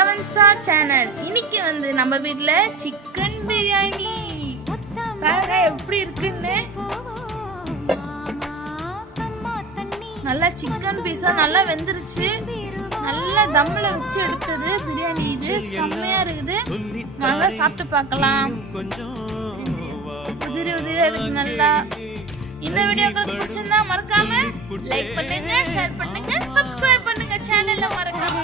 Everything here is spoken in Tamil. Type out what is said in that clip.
7 Star சேனல். இன்னைக்கு நம்ம வீட்ல சிக்கன் பிரியாணி பாருங்க எப்படி இருக்குன்னு. நல்லா சிக்கன் பீஸா நல்லா வெந்துருச்சு. நல்லா தம்ல வச்சு எடுத்தது பிரியாணி. இது செம்மையா இருக்குது. வாங்க சாப்பிட்டு பார்க்கலாம். உதிரி உதிரியா இருக்கு நல்லா. இந்த வீடியோ உங்களுக்கு பிடிச்சிருந்தா மறக்காம லைக் பண்ணுங்க, ஷேர் பண்ணுங்க, சப்ஸ்கிரைப் பண்ணுங்க சேனல்ல மறக்காம.